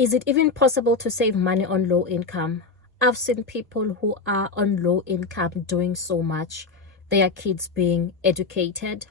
Is it even possible to save money on low income? I've seen people who are on low income doing so much. Their kids being educated,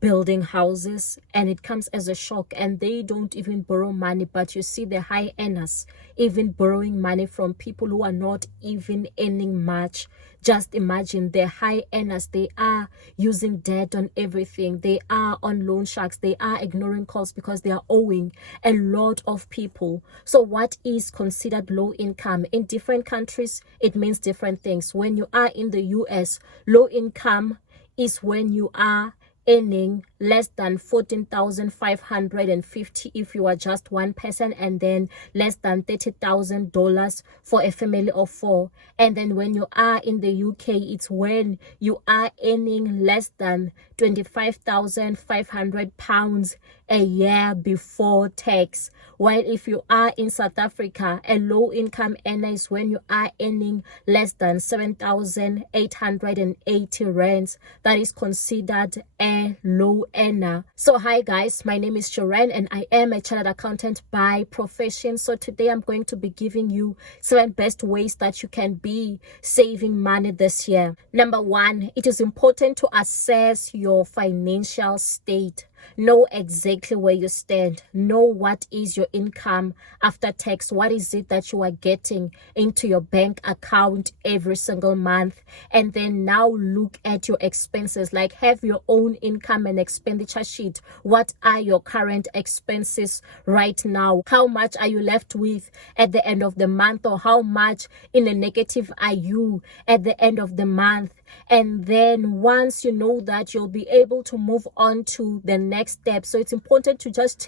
building houses, and it comes as a shock, and they don't even borrow money. But you see the high earners even borrowing money from people who are not even earning much. Just imagine, the high earners, they are using debt on everything. They are on loan sharks. They are ignoring calls because they are owing a lot of people. So what is considered low income? In different countries, it means different things. When you are in the US, low income is when you are earning less than 14,550 if you are just one person, and then less than $30,000 for a family of 4. And then when you are in the UK, it's when you are earning less than 25,500 pounds a year before tax. While if you are in South Africa, a low income earner is when you are earning less than 7,880 rands. That is considered a low earner. So hi guys, my name is XIREN and I am a chartered accountant by profession. So today I'm going to be giving you 7 best ways that you can be saving money this year. Number 1, it is important to assess your financial state. Know exactly where you stand. Know what is your income after tax. What is it that you are getting into your bank account every single month? And then now look at your expenses. Like, have your own income and expenditure sheet. What are your current expenses right now? How much are you left with at the end of the month? Or how much in a negative are you at the end of the month? And then once you know that, you'll be able to move on to the next step. So it's important to just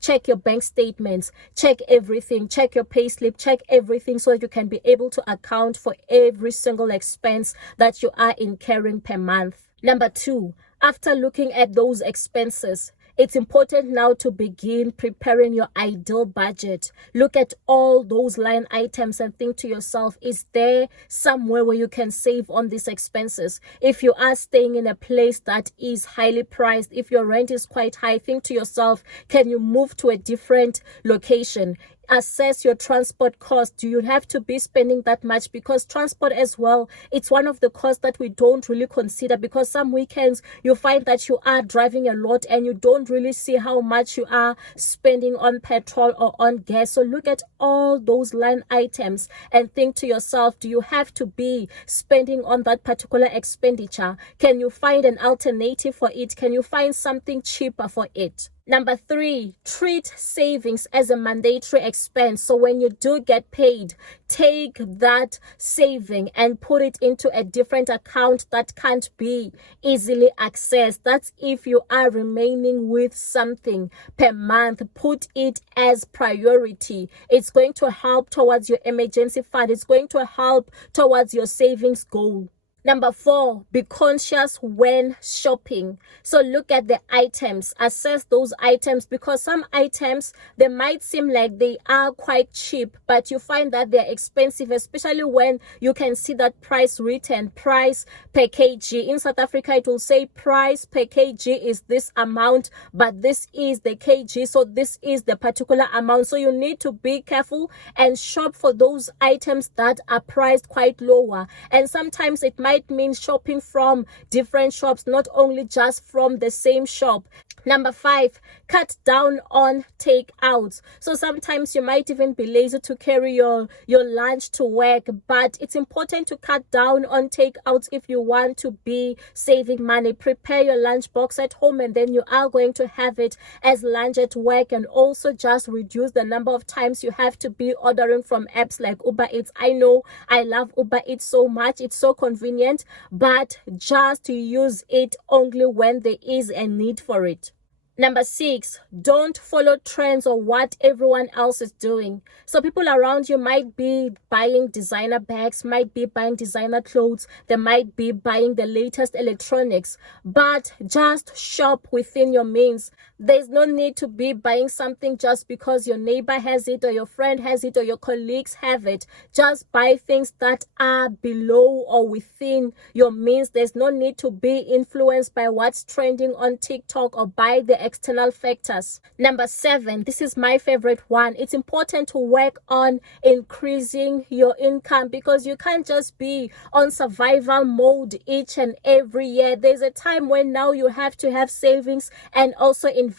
check your bank statements, check everything, check your pay slip, check everything, so that you can be able to account for every single expense that you are incurring per month. Number 2, after looking at those expenses, it's important now to begin preparing your ideal budget. Look at all those line items and think to yourself, is there somewhere where you can save on these expenses? If you are staying in a place that is highly priced, if your rent is quite high, think to yourself, can you move to a different location? Assess your transport cost. Do you have to be spending that much? Because transport as well, it's one of the costs that we don't really consider, because some weekends you find that you are driving a lot and you don't really see how much you are spending on petrol or on gas. So look at all those line items and think to yourself, do you have to be spending on that particular expenditure? Can you find an alternative for it? Can you find something cheaper for it? Number 3, treat savings as a mandatory expense. So when you do get paid, take that saving and put it into a different account that can't be easily accessed. That's if you are remaining with something per month. Put it as priority. It's going to help towards your emergency fund. It's going to help towards your savings goal. Number 4, be conscious when shopping. So look at the items, assess those items, because some items, they might seem like they are quite cheap, but you find that they're expensive, especially when you can see that price written, price per kg. In South Africa, it will say price per kg is this amount, but this is the kg, so this is the particular amount. So you need to be careful and shop for those items that are priced quite lower. And sometimes it might mean shopping from different shops, not only just from the same shop. Number 5, cut down on takeouts. So sometimes you might even be lazy to carry your lunch to work, but it's important to cut down on takeouts if you want to be saving money. Prepare your lunch box at home and then you are going to have it as lunch at work, and also just reduce the number of times you have to be ordering from apps like Uber Eats. I know I love Uber Eats so much. It's so convenient, but just use it only when there is a need for it. Number 6, don't follow trends or what everyone else is doing. So people around you might be buying designer bags, might be buying designer clothes, they might be buying the latest electronics, but just shop within your means. There's no need to be buying something just because your neighbor has it or your friend has it or your colleagues have it. Just buy things that are below or within your means. There's no need to be influenced by what's trending on TikTok or by the external factors. Number 7, this is my favorite one. It's important to work on increasing your income, because you can't just be on survival mode each and every year. There's a time when now you have to have savings and also investment.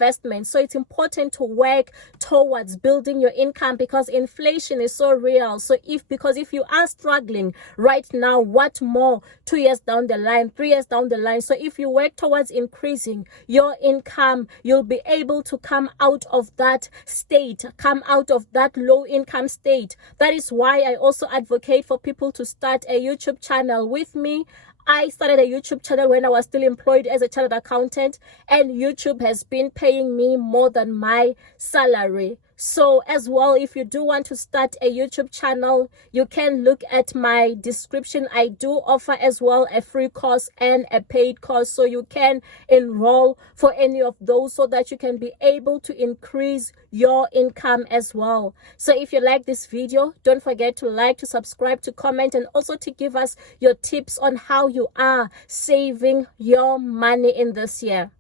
So it's important to work towards building your income, because inflation is so real. So if you are struggling right now, what more 2 years down the line, 3 years down the line? So if you work towards increasing your income, you'll be able to come out of that state, come out of that low income state. That is why I also advocate for people to start a YouTube channel with me. I started a YouTube channel when I was still employed as a chartered accountant, and YouTube has been paying me more than my salary. So as well, if you do want to start a YouTube channel, you can look at my description. I do offer as well a free course and a paid course, so you can enroll for any of those so that you can be able to increase your income as well. So if you like this video, don't forget to like, to subscribe, to comment, and also to give us your tips on how you are saving your money in this year.